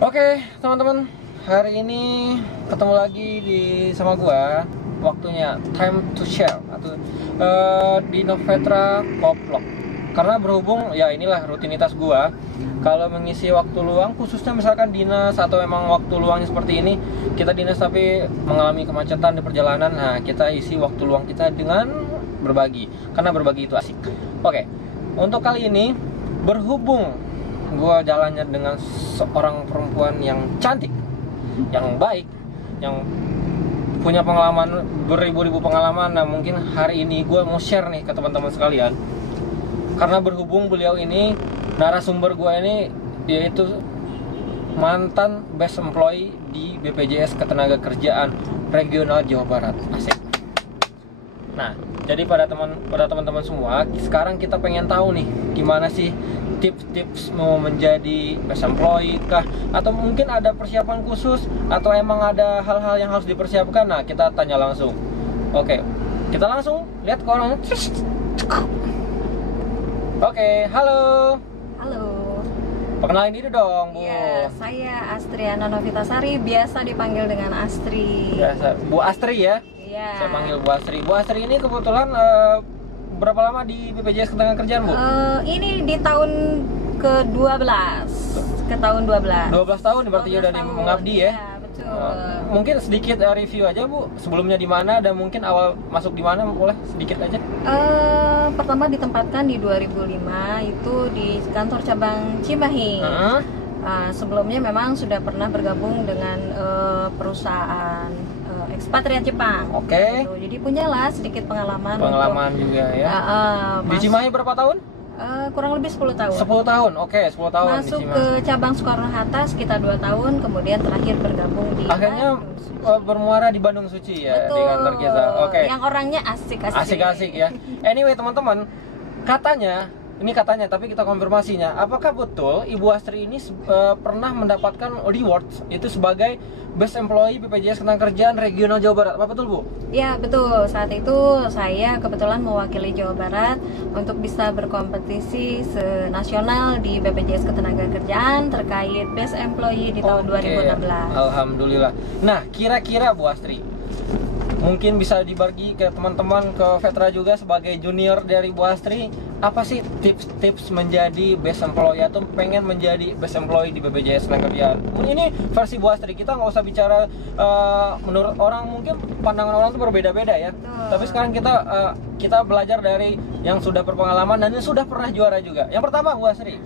Oke, teman-teman, hari ini ketemu lagi sama gua. Waktunya time to share atau di Novetra Koplok. Karena berhubung ya inilah rutinitas gua. Kalau mengisi waktu luang, khususnya misalkan dinas atau emang waktu luangnya seperti ini, kita dinas tapi mengalami kemacetan di perjalanan. Nah, kita isi waktu luang kita dengan berbagi. Karena berbagi itu asik. Oke, untuk kali ini berhubung gua jalannya dengan seorang perempuan yang cantik, yang baik, yang punya pengalaman beribu-ribu pengalaman. Nah, mungkin hari ini gue mau share nih ke teman-teman sekalian. Karena berhubung beliau ini narasumber gue ini yaitu mantan best employee di BPJS Ketenagakerjaan Regional Jawa Barat. Asik. Nah, jadi pada teman-teman semua, sekarang kita pengen tahu nih gimana sih tips-tips mau menjadi best employee kah, atau mungkin ada persiapan khusus atau emang ada hal-hal yang harus dipersiapkan. Nah, kita tanya langsung. Oke, kita langsung lihat ke orangnya. Oke, halo. Halo. Perkenalin diri dong, Bu. Ya, saya Astriana Novitasari, biasa dipanggil dengan Astri. Biasa, Bu Astri ya. Iya. Saya panggil Bu Astri. Bu Astri ini kebetulan berapa lama di BPJS Ketenagakerjaan, Bu? Ini di tahun ke-12. Ke tahun 12. 12 tahun berarti udah mengabdi ya. Iya, betul. Mungkin sedikit review aja, Bu. Sebelumnya di mana dan mungkin awal masuk di mana, boleh sedikit aja. Pertama ditempatkan di 2005 itu di kantor cabang Cimahi. Sebelumnya memang sudah pernah bergabung dengan perusahaan ekspatriat Jepang. Oke. Gitu. Jadi punyalah sedikit pengalaman. Juga ya. Di Cimahi berapa tahun? Kurang lebih 10 tahun. 10 tahun, oke, 10 tahun. Masuk ke cabang Soekarno-Hatta sekitar 2 tahun, kemudian terakhir bergabung di akhirnya bermuara di Bandung Suci ya. Betul. Di kantor kita. Oke. Yang orangnya asik-asik. Asik-asik ya. Anyway, teman-teman, katanya, tapi kita konfirmasinya, apakah betul Ibu Astri ini pernah mendapatkan reward itu sebagai Best Employee BPJS Ketenagakerjaan Regional Jawa Barat? Apa betul, Bu? Ya, betul. Saat itu saya kebetulan mewakili Jawa Barat untuk bisa berkompetisi nasional di BPJS Ketenagakerjaan terkait Best Employee di tahun 2016. Alhamdulillah. Nah, kira-kira Bu Astri, mungkin bisa dibagi ke teman-teman ke Vetra juga sebagai junior dari Bu Astri, apa sih tips-tips menjadi best employee atau pengen menjadi best employee di BPJS Ketenagakerjaan? Ini versi Bu Astri, kita nggak usah bicara menurut orang, mungkin pandangan orang itu berbeda-beda ya. Tapi sekarang kita belajar dari yang sudah berpengalaman dan yang sudah pernah juara juga. Yang pertama, Bu Astri.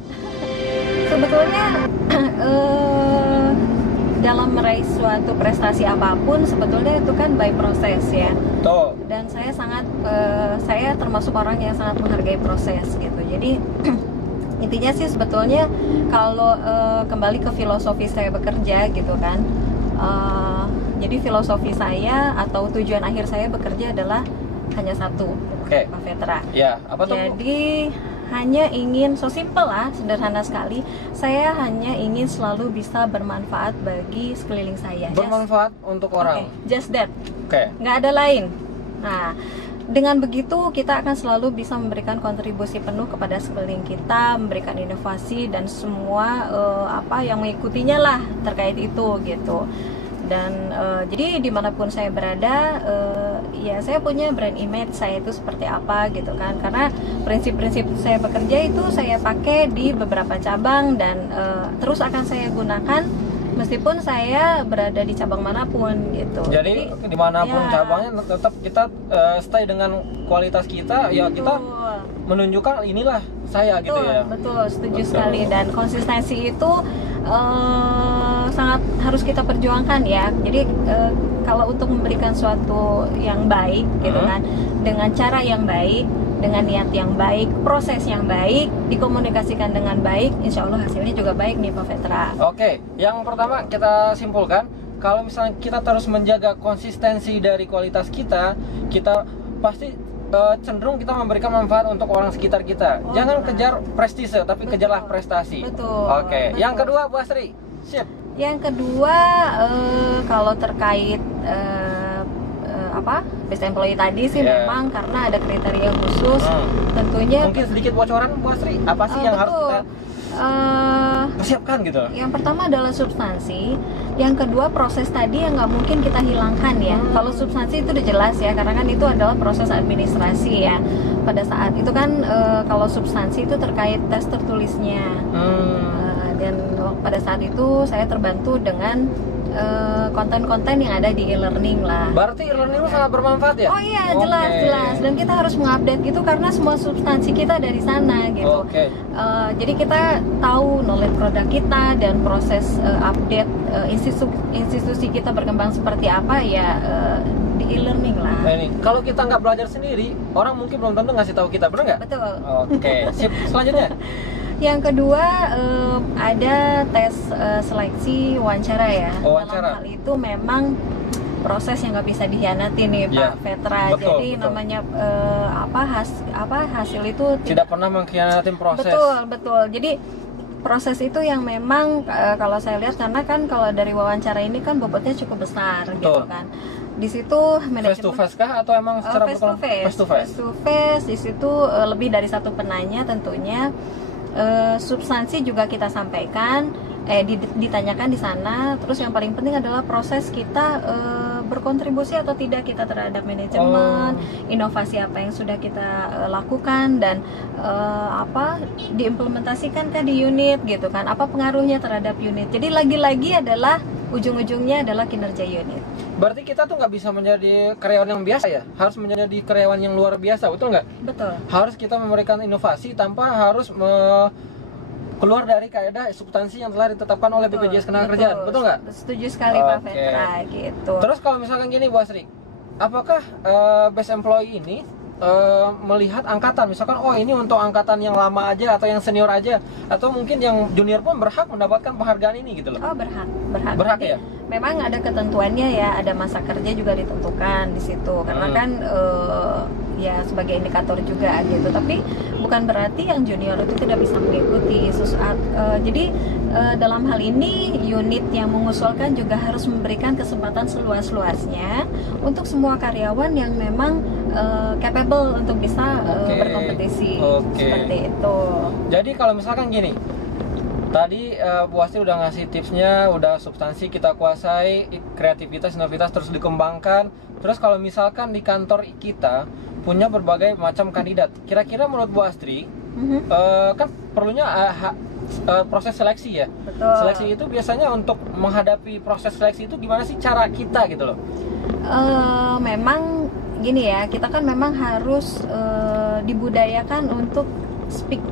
Sebetulnya dalam meraih suatu prestasi apapun sebetulnya itu kan by proses ya. Tuh. Dan saya termasuk orang yang sangat menghargai proses gitu. Jadi intinya sih sebetulnya kalau kembali ke filosofi saya bekerja gitu kan. Jadi filosofi saya atau tujuan akhir saya bekerja adalah hanya satu, Pak Vetra. Ya, apa tuh? Jadi hanya ingin, so simple lah, sederhana sekali. Saya hanya ingin selalu bisa bermanfaat bagi sekeliling saya. Bermanfaat untuk orang. Just that. Nggak ada lain. Nah, dengan begitu kita akan selalu bisa memberikan kontribusi penuh kepada sekeliling kita, memberikan inovasi dan semua apa yang mengikutinya lah terkait itu gitu. Dan jadi dimanapun saya berada, ya saya punya brand image saya itu seperti apa gitu kan, karena prinsip-prinsip saya bekerja itu saya pakai di beberapa cabang dan terus akan saya gunakan meskipun saya berada di cabang manapun gitu. Jadi dimanapun ya, cabangnya tetap kita stay dengan kualitas kita. Ya kita menunjukkan inilah saya gitu ya. Betul, setuju sekali. Dan konsistensi itu sangat harus kita perjuangkan ya. Jadi kalau untuk memberikan suatu yang baik gitu kan, dengan cara yang baik, dengan niat yang baik, proses yang baik, dikomunikasikan dengan baik, insya Allah hasilnya juga baik nih Pak Vetra. Oke, yang pertama kita simpulkan, kalau misalnya kita terus menjaga konsistensi dari kualitas kita pasti cenderung kita memberikan manfaat untuk orang sekitar kita. Jangan kejar prestise, tapi kejarlah prestasi. Oke. Yang kedua, Bu Astri, sip. Yang kedua, kalau terkait best employee tadi sih memang karena ada kriteria khusus. Tentunya mungkin sedikit bocoran Bu Astri, apa sih yang harus kita persiapkan gitu? Yang pertama adalah substansi, yang kedua proses tadi yang nggak mungkin kita hilangkan ya. Kalau substansi itu udah jelas ya, karena kan itu adalah proses administrasi ya. Pada saat itu kan kalau substansi itu terkait tes tertulisnya, dan pada saat itu saya terbantu dengan konten-konten yang ada di e-learning lah. Berarti e-learning itu sangat bermanfaat ya? Oh iya, jelas. Dan kita harus mengupdate gitu karena semua substansi kita dari sana gitu. Jadi kita tahu knowledge produk kita dan proses update institusi kita berkembang seperti apa ya di e-learning lah. Nah ini, kalau kita nggak belajar sendiri, orang mungkin belum tentu ngasih tahu kita, benar nggak? Betul. Sip. Selanjutnya. Yang kedua ada tes seleksi wawancara ya. Wawancara. Dalam hal itu memang proses yang nggak bisa dihianati nih Pak Petra. Jadi namanya hasil itu tidak pernah mengkhianati proses. Betul. Jadi proses itu yang memang kalau saya lihat, karena kan kalau dari wawancara ini kan bobotnya cukup besar gitu kan. Di situ manajemen face to face kah atau emang secara face to face. Di situ lebih dari satu penanya tentunya. Substansi juga kita sampaikan, ditanyakan di sana. Terus yang paling penting adalah proses kita berkontribusi atau tidak kita terhadap manajemen, inovasi apa yang sudah kita lakukan dan diimplementasikan kan di unit gitu kan, apa pengaruhnya terhadap unit. Jadi lagi-lagi adalah ujung-ujungnya adalah kinerja unit. Berarti kita tuh nggak bisa menjadi karyawan yang biasa ya, harus menjadi karyawan yang luar biasa, betul nggak? Betul. Harus kita memberikan inovasi tanpa harus keluar dari kaidah substansi yang telah ditetapkan oleh BPJS Ketenagakerjaan, betul nggak? Setuju sekali Pak Petra gitu. Terus kalau misalkan gini Bu Astri, apakah best employee ini melihat angkatan, misalkan ini untuk angkatan yang lama aja atau yang senior aja, atau mungkin yang junior pun berhak mendapatkan penghargaan ini gitu loh? Berhak ya. Memang ada ketentuannya ya, ada masa kerja juga ditentukan di situ karena kan ya sebagai indikator juga gitu. Tapi bukan berarti yang junior itu tidak bisa mengikuti jadi dalam hal ini unit yang mengusulkan juga harus memberikan kesempatan seluas-luasnya untuk semua karyawan yang memang capable untuk bisa berkompetisi seperti itu. Jadi kalau misalkan gini, tadi Bu Astri udah ngasih tipsnya, udah substansi kita kuasai, kreativitas, inovitas terus dikembangkan. Terus kalau misalkan di kantor kita punya berbagai macam kandidat, kira-kira menurut Bu Astri kan perlunya proses seleksi ya. Betul. Seleksi itu biasanya untuk menghadapi proses seleksi itu gimana sih cara kita gitu loh? Memang gini ya, kita kan memang harus dibudayakan untuk speak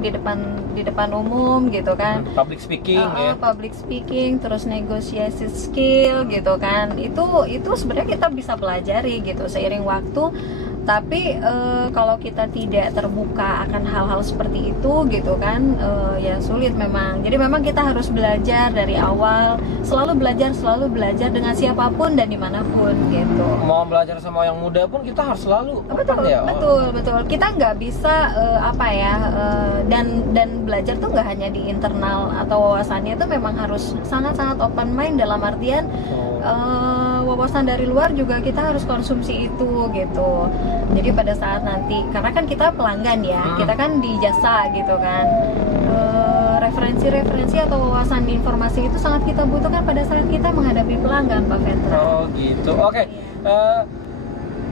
di depan umum gitu kan. Public speaking public speaking, terus negosiasi skill gitu kan. Itu sebenarnya kita bisa pelajari gitu seiring waktu. Tapi kalau kita tidak terbuka akan hal-hal seperti itu gitu kan, ya sulit memang. Jadi memang kita harus belajar dari awal, selalu belajar dengan siapapun dan dimanapun gitu. Mau belajar sama yang muda pun kita harus selalu betul. Kita nggak bisa dan belajar tuh nggak hanya di internal atau wawasannya itu memang harus sangat-sangat open mind, dalam artian wawasan dari luar juga kita harus konsumsi itu gitu. Jadi pada saat nanti, karena kan kita pelanggan ya, kita kan di jasa gitu kan, referensi atau wawasan informasi itu sangat kita butuhkan pada saat kita menghadapi pelanggan Pak Petra.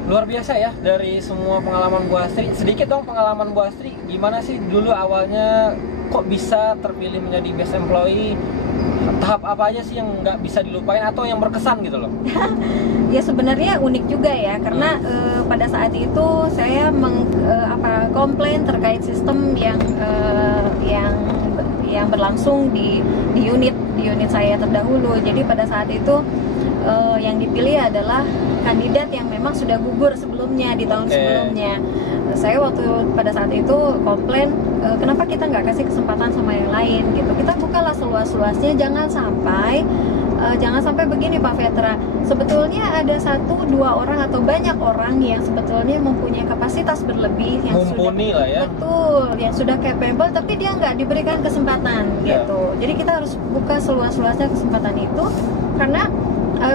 Luar biasa ya dari semua pengalaman Bu Astri. Sedikit dong pengalaman Bu Astri, gimana sih dulu awalnya kok bisa terpilih menjadi best employee? Tahap apa aja sih yang nggak bisa dilupain atau yang berkesan gitu loh? Ya sebenarnya unik juga ya, karena pada saat itu saya komplain terkait sistem yang berlangsung di unit saya terdahulu. Jadi pada saat itu yang dipilih adalah kandidat yang memang sudah gugur sebelumnya di tahun sebelumnya. Saya pada saat itu komplain, kenapa kita nggak kasih kesempatan sama yang lain gitu. Kita bukalah seluas-luasnya, jangan sampai begini Pak Petra. Sebetulnya ada 1-2 orang atau banyak orang yang sebetulnya mempunyai kapasitas berlebih yang mumpuni lah ya. Betul, yang sudah capable tapi dia nggak diberikan kesempatan gitu. Jadi kita harus buka seluas-luasnya kesempatan itu, karena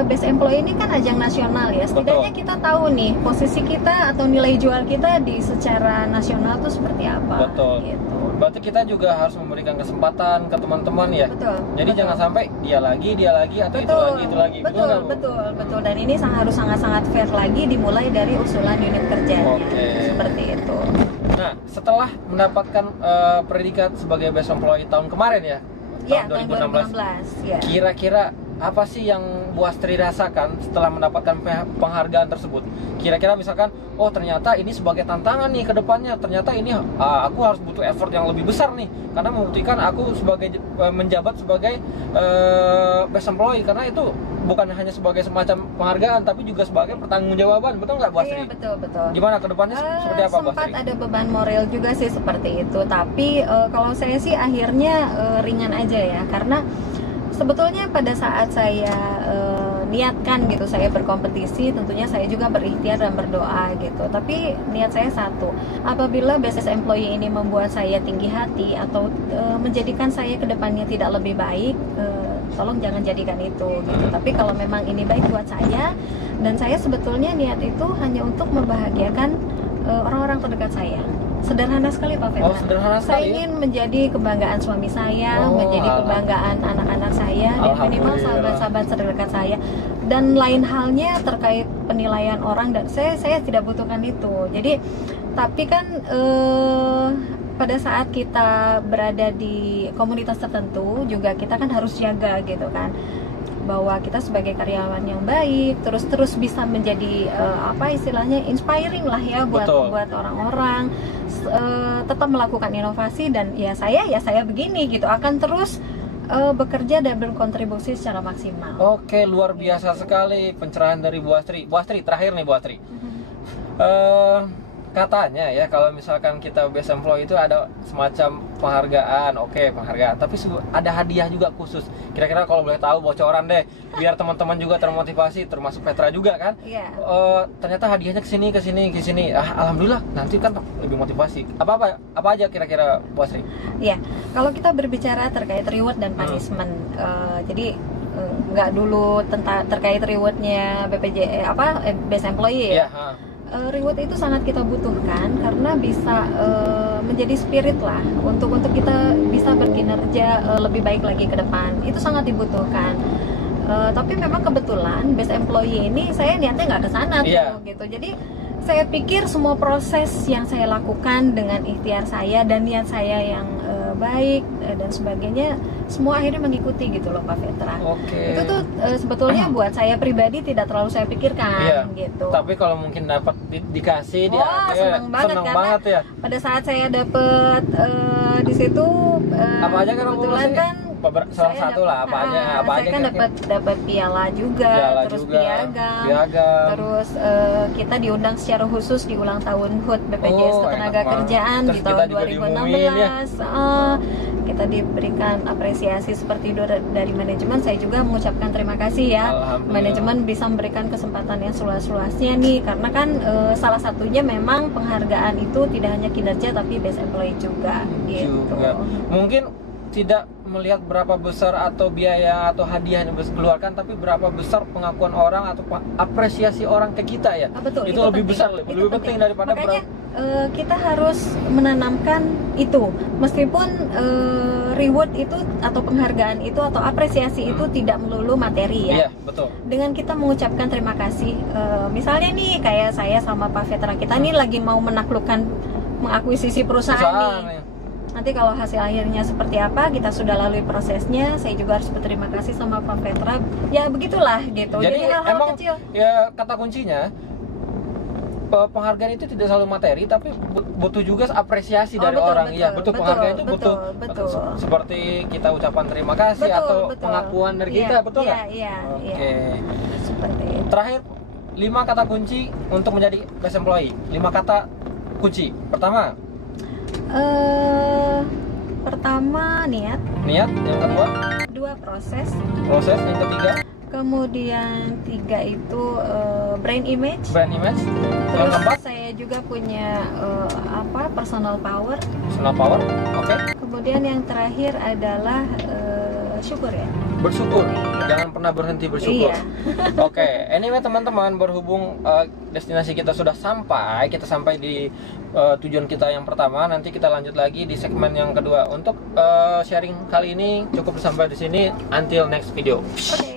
Best Employee ini kan ajang nasional ya. Setidaknya kita tahu nih posisi kita atau nilai jual kita di secara nasional tuh seperti apa. Betul. Gitu. Berarti kita juga harus memberikan kesempatan ke teman-teman ya. Betul. Jadi betul. jangan sampai dia lagi atau betul, itu lagi. Betul, nggak, Bu? betul. Dan ini harus sangat-sangat fair lagi dimulai dari usulan unit kerjanya. Oke. Seperti itu. Nah, setelah mendapatkan predikat sebagai Best Employee tahun kemarin ya, Tahun 2016. Ya. Kira-kira apa sih yang Bu Astri rasakan setelah mendapatkan penghargaan tersebut? Kira-kira misalkan, oh ternyata ini sebagai tantangan nih ke depannya, ternyata ini aku harus butuh effort yang lebih besar nih, karena membuktikan aku sebagai menjabat sebagai Best Employee, karena itu bukan hanya sebagai semacam penghargaan, tapi juga sebagai pertanggungjawaban, betul nggak Bu Astri? Iya, betul. Gimana ke depannya seperti apa Bu Astri? Sempat ada beban moral juga sih seperti itu, tapi kalau saya sih akhirnya ringan aja ya, karena sebetulnya pada saat saya niatkan gitu saya berkompetisi, tentunya saya juga berikhtiar dan berdoa gitu. Tapi niat saya satu, apabila Best Employee ini membuat saya tinggi hati atau menjadikan saya ke depannya tidak lebih baik, tolong jangan jadikan itu gitu. Tapi kalau memang ini baik buat saya, dan saya sebetulnya niat itu hanya untuk membahagiakan orang-orang terdekat saya. Sederhana sekali Pak Febran. Oh, sederhana Saya sekali. ingin menjadi kebanggaan suami saya, Oh, menjadi kebanggaan anak-anak saya, dan minimal Alhamdulillah. sahabat-sahabat terdekat saya. Dan lain halnya terkait penilaian orang, dan saya tidak butuhkan itu. Jadi, tapi kan pada saat kita berada di komunitas tertentu juga kita kan harus jaga gitu kan, bahwa kita sebagai karyawan yang baik terus bisa menjadi apa istilahnya inspiring lah ya buat Betul. buat orang-orang, tetap melakukan inovasi, dan ya saya begini gitu akan terus bekerja dan berkontribusi secara maksimal. Oke, luar biasa sekali pencerahan dari Bu Astri. Bu Astri, terakhir nih Bu Astri. Katanya ya kalau misalkan kita Best Employee itu ada semacam penghargaan, penghargaan, tapi ada hadiah juga khusus. Kira-kira kalau boleh tahu bocoran deh, biar teman-teman juga termotivasi, termasuk Petra juga kan. Iya. Ternyata hadiahnya kesini. Alhamdulillah, nanti kan lebih motivasi. Apa aja kira-kira Bu Astri? Iya, kalau kita berbicara terkait reward dan punishment, jadi nggak dulu terkait rewardnya Best Employee ya. Reward itu sangat kita butuhkan karena bisa menjadi spirit lah untuk kita bisa berkinerja lebih baik lagi ke depan. Itu sangat dibutuhkan. Tapi memang kebetulan Best Employee ini saya niatnya nggak ke sana tuh gitu. Jadi saya pikir semua proses yang saya lakukan dengan ikhtiar saya dan niat saya yang baik dan sebagainya, semua akhirnya mengikuti gitu loh Pak Petra. Itu tuh sebetulnya buat saya pribadi tidak terlalu saya pikirkan gitu. Tapi kalau mungkin dapat dikasih seneng banget ya. Pada saat saya dapat di situ apa aja kan kebetulan kan salah satu lah apa aja saya kan dapat piala juga, terus piagam, terus kita diundang secara khusus di ulang tahun HUT BPJS Ketenagakerjaan di tahun 2016. Kita diberikan apresiasi seperti itu dari manajemen. Saya juga mengucapkan terima kasih ya, manajemen bisa memberikan kesempatan yang seluas-luasnya nih, karena kan salah satunya memang penghargaan itu tidak hanya kinerja tapi Best Employee juga gitu. Mungkin tidak melihat berapa besar atau biaya atau hadiah yang dikeluarkan, tapi berapa besar pengakuan orang atau apresiasi orang ke kita ya. Betul, itu lebih penting. Besar, lebih penting daripada makanya kita harus menanamkan itu, meskipun reward itu atau penghargaan itu atau apresiasi itu tidak melulu materi ya. Iya, betul. Dengan kita mengucapkan terima kasih, misalnya nih kayak saya sama Pak Petra, kita nih lagi mau mengakuisisi perusahaan nih. Nanti kalau hasil akhirnya seperti apa, kita sudah lalui prosesnya. Saya juga harus berterima kasih sama Pak Petra. Ya begitulah gitu. Jadi hal-hal emang kecil. Ya kata kuncinya penghargaan itu tidak selalu materi, tapi butuh juga apresiasi dari orang. Iya, betul. Penghargaan itu butuh seperti kita ucapan terima kasih atau pengakuan dari kita, betul nggak? Iya. Oke. Seperti itu. Terakhir, 5 kata kunci untuk menjadi Best Employee. 5 kata kunci. Pertama niat. Yang kedua? 2 proses. Yang ketiga? Kemudian 3 itu brand image. Terus yang keempat? Saya juga punya personal power. Oke. Kemudian yang terakhir adalah syukur ya. Bersyukur, jangan pernah berhenti bersyukur. Iya. Oke, anyway teman-teman, berhubung destinasi kita sudah sampai, kita sampai di tujuan kita yang pertama. Nanti kita lanjut lagi di segmen yang kedua. Untuk sharing kali ini cukup sampai di sini. Until next video. Oke.